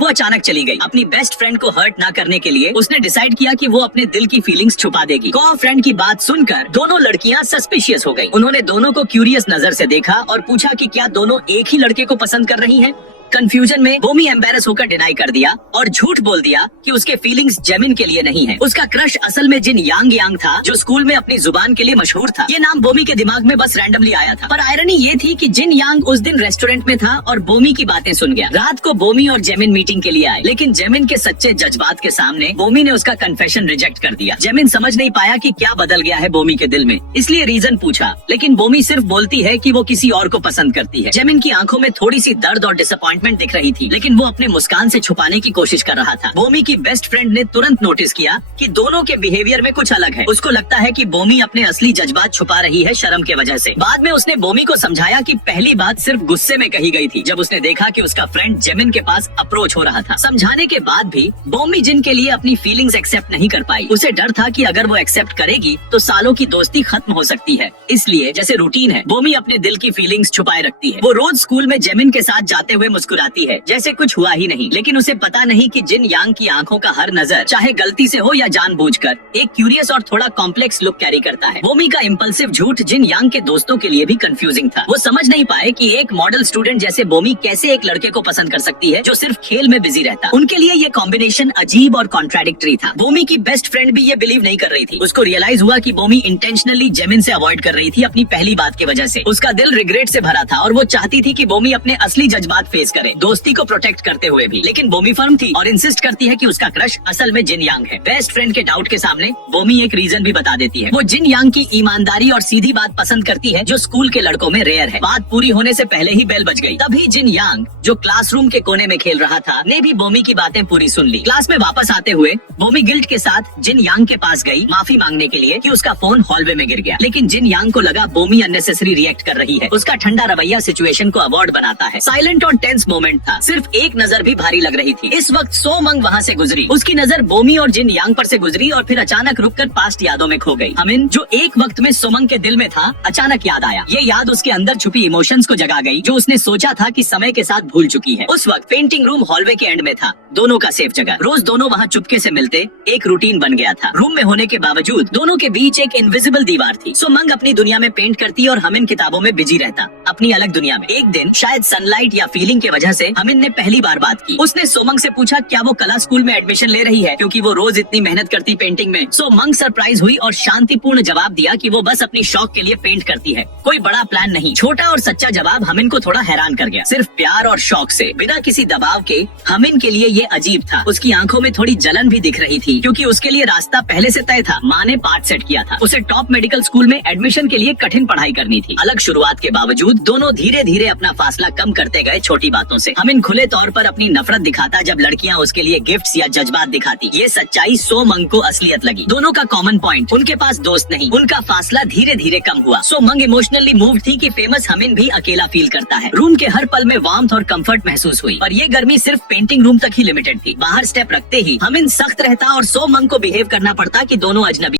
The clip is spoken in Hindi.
वो अचानक चली गई। अपनी बेस्ट फ्रेंड को हर्ट ना करने के लिए उसने डिसाइड किया कि वो अपने दिल की फीलिंग्स छुपा देगी। फ्रेंड की बात सुनकर दोनों लड़कियां सस्पिशियस हो गई। उन्होंने दोनों को क्यूरियस नजर से देखा और पूछा कि क्या दोनों एक ही लड़के को पसंद कर रही हैं। कंफ्यूजन में बोमी एम्बेरस होकर डिनाई कर दिया और झूठ बोल दिया कि उसके फीलिंग्स जेमिन के लिए नहीं है। उसका क्रश असल में जिन यांग यांग था, जो स्कूल में अपनी जुबान के लिए मशहूर था। ये नाम बोमी के दिमाग में बस रैंडमली आया था, पर आयरनी ये थी कि जिन यांग उस दिन रेस्टोरेंट में था और बोमी की बातें सुन गया। रात को बोमी और जेमिन मीटिंग के लिए आए, लेकिन जेमिन के सच्चे जज्बात के सामने बोमी ने उसका कन्फेशन रिजेक्ट कर दिया। जेमिन समझ नहीं पाया कि क्या बदल गया है बोमी के दिल में, इसलिए रीजन पूछा, लेकिन बोमी सिर्फ बोलती है कि वो किसी और को पसंद करती है। जेमिन की आंखों में थोड़ी सी दर्द और डिसअपॉइंटमेंट दिख रही थी, लेकिन वो अपने मुस्कान से छुपाने की कोशिश कर रहा था। बोमी की बेस्ट फ्रेंड ने तुरंत नोटिस किया कि दोनों के बिहेवियर में कुछ अलग है। उसको लगता है कि बोमी अपने असली जज्बात छुपा रही है शर्म के वजह से। बाद में उसने बोमी को समझाया कि पहली बात सिर्फ गुस्से में कही गई थी, जब उसने देखा कि उसका फ्रेंड जेमिन के पास अप्रोच हो रहा था। समझाने के बाद भी बोमी जिन के लिए अपनी फीलिंग्स एक्सेप्ट नहीं कर पाई। उसे डर था कि अगर वो एक्सेप्ट करेगी तो सालों की दोस्ती खत्म हो सकती है। इसलिए जैसे रूटीन है, बोमी अपने दिल की फीलिंग्स छुपाए रखती है। वो रोज स्कूल में जेमिन के साथ जाते हुए मुस्कुराती है जैसे कुछ हुआ ही नहीं, लेकिन उसे पता नहीं कि जिन यांग की आंखों का हर नजर, चाहे गलती से हो या जानबूझकर, एक क्यूरियस और थोड़ा कॉम्प्लेक्स लुक कैरी करता है। बोमी का इम्पल्सिव झूठ जिन यांग के दोस्तों के लिए भी कंफ्यूजिंग था। वो समझ नहीं पाए कि एक मॉडल स्टूडेंट जैसे बोमी कैसे एक लड़के को पसंद कर सकती है जो सिर्फ खेल में बिजी रहता। उनके लिए ये कॉम्बिनेशन अजीब और कॉन्ट्राडिक्टरी था। बोमी की बेस्ट फ्रेंड भी ये बिलीव नहीं कर रही थी। उसको रियलाइज हुआ कि बोमी इंटेंशनली जेमिन से अवॉइड कर रही थी अपनी पहली बात की वजह से। उसका दिल रिग्रेट से भरा था और वो चाहती थी कि बोमी अपने असली जज्बात फेस करे, दोस्ती को प्रोटेक्ट करते हुए भी। लेकिन बोमी फर्म थी और इंसिस्ट करती है कि उसका क्रश असल में जिन यांग है। बेस्ट फ्रेंड के डाउट के सामने बोमी एक रीजन भी बता देती है। वो जिन यांग की ईमानदारी और सीधी बात पसंद करती है, जो स्कूल के लड़कों में रेयर है। बात पूरी होने से पहले ही बेल बज गई। तभी जिन यांग, जो क्लासरूम के कोने में खेल रहा था, ने भी बोमी की बातें पूरी सुन ली। क्लास में वापस आते हुए बोमी गिल्ट के साथ जिन यांग के पास गई माफी मांगने के लिए कि उसका फोन हॉलवे में गिर गया। लेकिन जिन यांग को लगा बोमी अननेसेसरी रिएक्ट कर रही है। उसका ठंडा रवैया सिचुएशन को अवॉइड बनाता है। साइलेंट और टेंस मोमेंट था, सिर्फ एक नजर भी भारी लग रही थी। इस वक्त सो मंग वहाँ से गुजरी। उसकी नजर बोमी और जिन यांग पर से गुजरी और फिर अचानक रुककर पास्ट यादों में खो गई। हमिन, जो एक वक्त में सोमंग के दिल में था, अचानक याद आया। ये याद उसके अंदर छुपी इमोशंस को जगा गई, जो उसने सोचा था कि समय के साथ भूल चुकी है। उस वक्त पेंटिंग रूम हॉलवे के एंड में था, दोनों का सेफ जगह। रोज दोनों वहाँ चुपके से मिलते, एक रूटीन बन गया था। रूम में होने के बावजूद दोनों के बीच एक इनविजिबल दीवार थी। सोमंग अपनी दुनिया में पेंट करती और हमिन किताबों में बिजी रहता, अपनी अलग दुनिया में। एक दिन शायद सनलाइट या फीलिंग की वजह से हमिन ने पहली बार बात की। उसने सोमंग से पूछा क्या वो कला स्कूल में एडमिशन ले रही है, क्योंकि वो रोज इतनी मेहनत करती पेंटिंग में। सोमंग सरप्राइज हुई और शांतिपूर्ण जवाब दिया कि वो बस अपनी शौक के लिए पेंट करती है, कोई बड़ा प्लान नहीं। छोटा और सच्चा जवाब हमिन को थोड़ा हैरान कर गया। सिर्फ प्यार और शौक से, बिना किसी दबाव के। हमिन के लिए ये अजीब था। उसकी आंखों में थोड़ी जलन भी दिख रही थी, क्योंकि उसके लिए रास्ता पहले से तय था। माँ ने पार्ट सेट किया था, उसे टॉप मेडिकल स्कूल में एडमिशन के लिए कठिन पढ़ाई करनी थी। अलग शुरुआत के बावजूद दोनों धीरे धीरे अपना फासला कम करते गए छोटी बातों से। हमिन खुले तौर पर अपनी नफरत दिखाता जब लड़कियां उसके लिए गिफ्ट्स या जज्बात दिखाती। ये सच्चाई सोमंग को असलियत लगी। दोनों का कॉमन पॉइंट, उनके पास दोस्त नहीं। उनका फासला धीरे धीरे कम हुआ। सोमंग इमोशनली मूव थी कि फेमस हमिन भी अकेला फील करता है। रूम के हर पल में वार्मथ और कंफर्ट महसूस हुई, और ये गर्मी सिर्फ पेंटिंग रूम तक ही लिमिटेड थी। बाहर स्टेप रखते ही हमिन सख्त रहता और सोमंग को बिहेव करना पड़ता कि दोनों अजनबी